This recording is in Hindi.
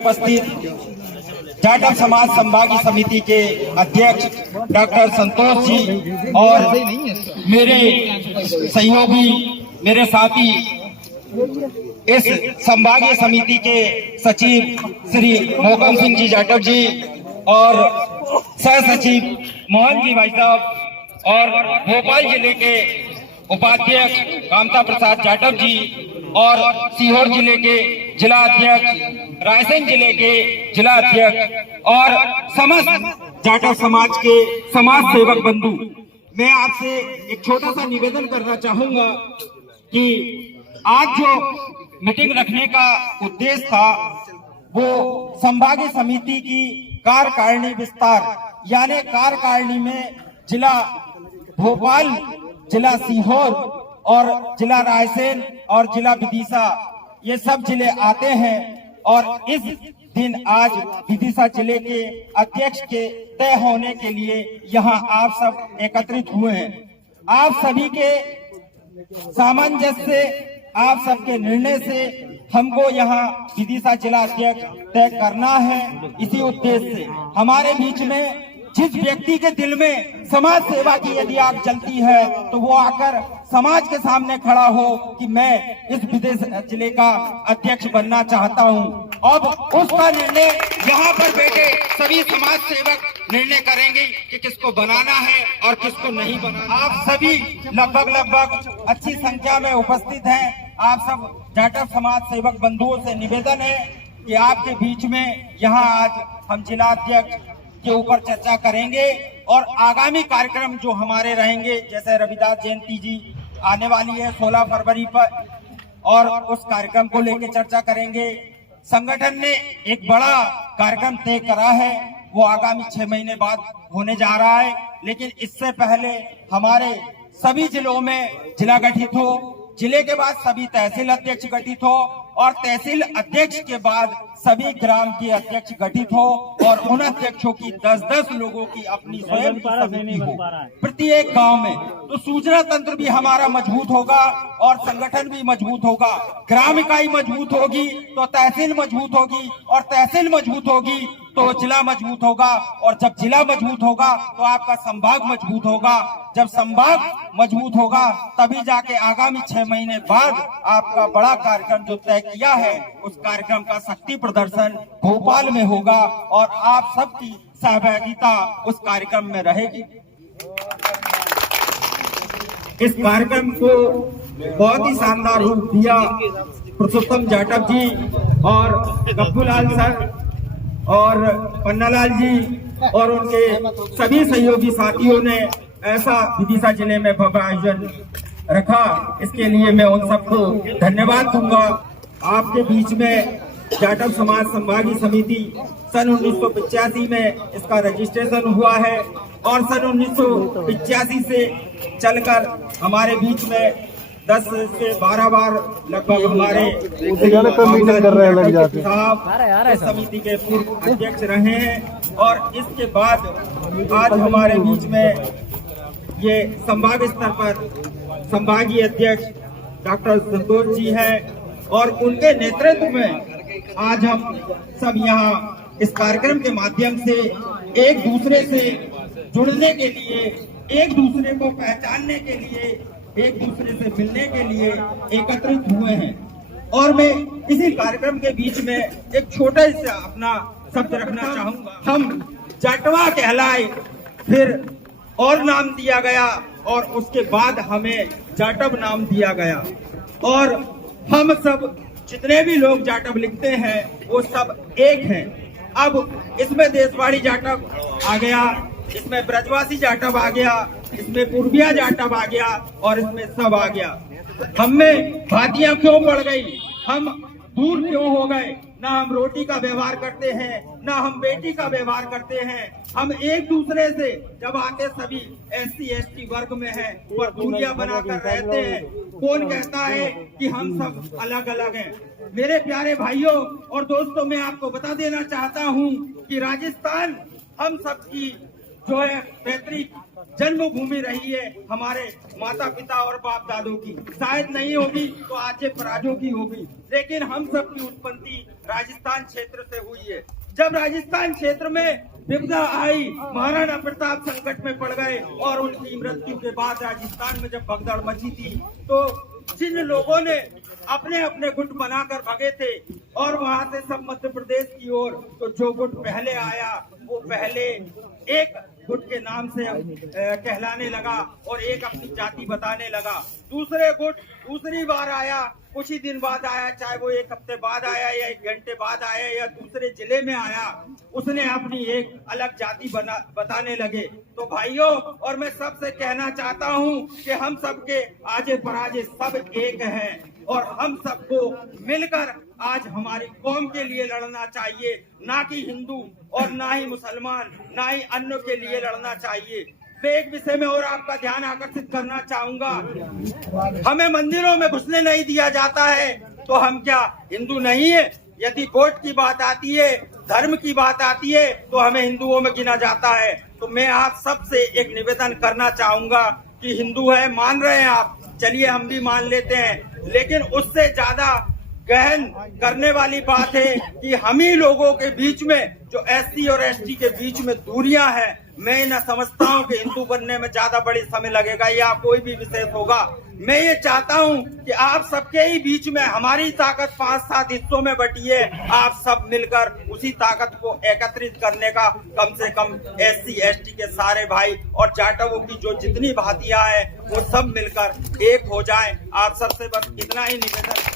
उपस्थित जाटव समाज संभागीय समिति के अध्यक्ष डॉक्टर संतोष जी और मेरे सहयोगी, मेरे साथी, इस संभागीय समिति के सचिव श्री मोहकम सिंह जी जाटव जी और सह सचिव मोहन जी भाई साहब और भोपाल जिले के उपाध्यक्ष कामता प्रसाद जाटव जी और सीहोर जिले के जिला अध्यक्ष, रायसेन जिले के जिला अध्यक्ष और समस्त जाटव समाज के समाज सेवक बंधु, मैं आपसे एक छोटा सा निवेदन करना चाहूंगा कि आज जो मीटिंग रखने का उद्देश्य था वो संभागीय समिति की कार्यकारिणी विस्तार, यानी कार्यकारिणी में जिला भोपाल, जिला सीहोर और जिला रायसेन और जिला विदिशा, ये सब जिले आते हैं और इस दिन आज विदिशा जिले के अध्यक्ष के तय होने के लिए यहाँ आप सब एकत्रित हुए हैं। आप सभी के सामंजस्य से, आप सबके निर्णय से हमको यहाँ विदिशा जिला अध्यक्ष तय करना है। इसी उद्देश्य से हमारे बीच में जिस व्यक्ति के दिल में समाज सेवा की यदि आग जलती है तो वो आकर समाज के सामने खड़ा हो कि मैं इस विदिशा जिले का अध्यक्ष बनना चाहता हूं। अब उसका निर्णय यहाँ पर बैठे सभी समाज सेवक निर्णय करेंगे कि किसको बनाना है और किसको नहीं बनाना। आप सभी लगभग अच्छी संख्या में उपस्थित हैं। आप सब जाटव समाज सेवक बंधुओं से निवेदन है कि आपके बीच में यहाँ आज हम जिला अध्यक्ष के ऊपर चर्चा करेंगे और आगामी कार्यक्रम जो हमारे रहेंगे, जैसे रविदास जयंती जी आने वाली है 16 फरवरी पर, और उस कार्यक्रम को लेकर चर्चा करेंगे। संगठन ने एक बड़ा कार्यक्रम तय करा है, वो आगामी 6 महीने बाद होने जा रहा है, लेकिन इससे पहले हमारे सभी जिलों में जिला गठित हो, जिले के बाद सभी तहसील अध्यक्ष गठित हो और तहसील अध्यक्ष के बाद सभी ग्राम के अध्यक्ष गठित हो और उन अध्यक्षों की 10-10 लोगों की अपनी स्वयं की समिति हो प्रत्येक गांव में। तो सूचना तंत्र भी हमारा मजबूत होगा और संगठन भी मजबूत होगा। ग्राम इकाई मजबूत होगी तो तहसील मजबूत होगी और तहसील मजबूत होगी तो जिला मजबूत होगा और जब जिला मजबूत होगा तो आपका संभाग मजबूत होगा। जब संभाग मजबूत होगा तभी जाके आगामी 6 महीने बाद आपका बड़ा कार्यक्रम जो तय किया है उस कार्यक्रम का शक्ति प्रदर्शन भोपाल में होगा और आप सबकी सहभागिता उस कार्यक्रम में रहेगी। इस कार्यक्रम को बहुत ही शानदार रूप दिया पुरुषोत्तम जाटव जी और गप्पूलाल सर और पन्नालाल जी और उनके सभी सहयोगी साथियों ने ऐसा विदिशा जिले में भव्य आयोजन रखा। इसके लिए मैं उन सबको धन्यवाद दूंगा। आपके बीच में जाटव समाज संभागीय समिति सन 1985 में इसका रजिस्ट्रेशन हुआ है और सन 1985 से चलकर हमारे बीच में 10 से 12 बार लगभग हमारे साहब समिति के पूर्व अध्यक्ष रहे हैं और इसके बाद आज हमारे बीच में ये संभाग स्तर पर संभागीय अध्यक्ष डॉक्टर संतोष जी हैं और उनके नेतृत्व में आज हम सब यहाँ इस कार्यक्रम के माध्यम से एक दूसरे से जुड़ने के लिए, एक दूसरे को पहचानने के लिए, एक दूसरे से मिलने के लिए एकत्रित हुए हैं। और मैं इसी कार्यक्रम के बीच में एक छोटा सा अपना शब्द रखना चाहूंगा। हम जाटवा कहलाए, फिर और नाम दिया गया और उसके बाद हमें जाटव नाम दिया गया और हम सब जितने भी लोग जाटव लिखते हैं वो सब एक हैं। अब इसमें देशवाड़ी जाटव आ गया, इसमें ब्रजवासी जाटव आ गया, इसमें पूर्विया जाटव आ गया और इसमें सब आ गया। हम में भातियां क्यों बढ़ गई, हम दूर क्यों हो गए? ना हम रोटी का व्यवहार करते हैं, ना हम बेटी का व्यवहार करते हैं। हम एक दूसरे से जब आके सभी SC ST वर्ग में हैं और दूरियां बनाकर रहते हैं। कौन कहता है कि हम सब अलग अलग हैं? मेरे प्यारे भाइयों और दोस्तों, मैं आपको बता देना चाहता हूं कि राजस्थान हम सबकी जो है पैतृक जन्मभूमि रही है हमारे माता पिता और बाप दादों की, शायद नहीं होगी तो आजे पराजों की होगी, लेकिन हम सब की उत्पत्ति राजस्थान क्षेत्र से हुई है। जब राजस्थान क्षेत्र में विपदा आई, महाराणा प्रताप संकट में पड़ गए और उनकी मृत्यु के बाद राजस्थान में जब भगदड़ मची थी, तो जिन लोगों ने अपने अपने गुट बनाकर भागे थे और वहां से सब मध्य प्रदेश की ओर, तो जो गुट पहले आया वो पहले एक गुट के नाम से कहलाने लगा और एक अपनी जाति बताने लगा। दूसरे गुट दूसरी बार आया, कुछ ही दिन बाद आया, चाहे वो एक हफ्ते बाद आया या एक घंटे बाद आया या दूसरे जिले में आया, उसने अपनी एक अलग जाति बताने लगे। तो भाइयों, और मैं सबसे कहना चाहता हूँ कि हम सबके आजे पराजे सब एक हैं और हम सबको मिलकर आज हमारी कौम के लिए लड़ना चाहिए, ना कि हिंदू और ना ही मुसलमान, ना ही अन्य के लिए लड़ना चाहिए। मैं एक विषय में और आपका ध्यान आकर्षित करना चाहूंगा, हमें मंदिरों में घुसने नहीं दिया जाता है, तो हम क्या हिंदू नहीं है? यदि वोट की बात आती है, धर्म की बात आती है, तो हमें हिंदुओं में गिना जाता है। तो मैं आप सबसे एक निवेदन करना चाहूंगा कि हिंदू है, मान रहे हैं आप, चलिए हम भी मान लेते हैं, लेकिन उससे ज्यादा गहन करने वाली बात है कि हम ही लोगों के बीच में जो एससी और एसटी के बीच में दूरियां हैं, मैं न समझता हूं कि हिंदू बनने में ज्यादा बड़ी समय लगेगा या कोई भी विशेष होगा। मैं ये चाहता हूं कि आप सबके ही बीच में हमारी ताकत 5-7 हिस्सों में बटी है, आप सब मिलकर उसी ताकत को एकत्रित करने का कम से कम एससी एसटी के सारे भाई और जाटवों की जो जितनी भातियां हैं वो सब मिलकर एक हो जाएं। आप सबसे बस इतना ही निवेदन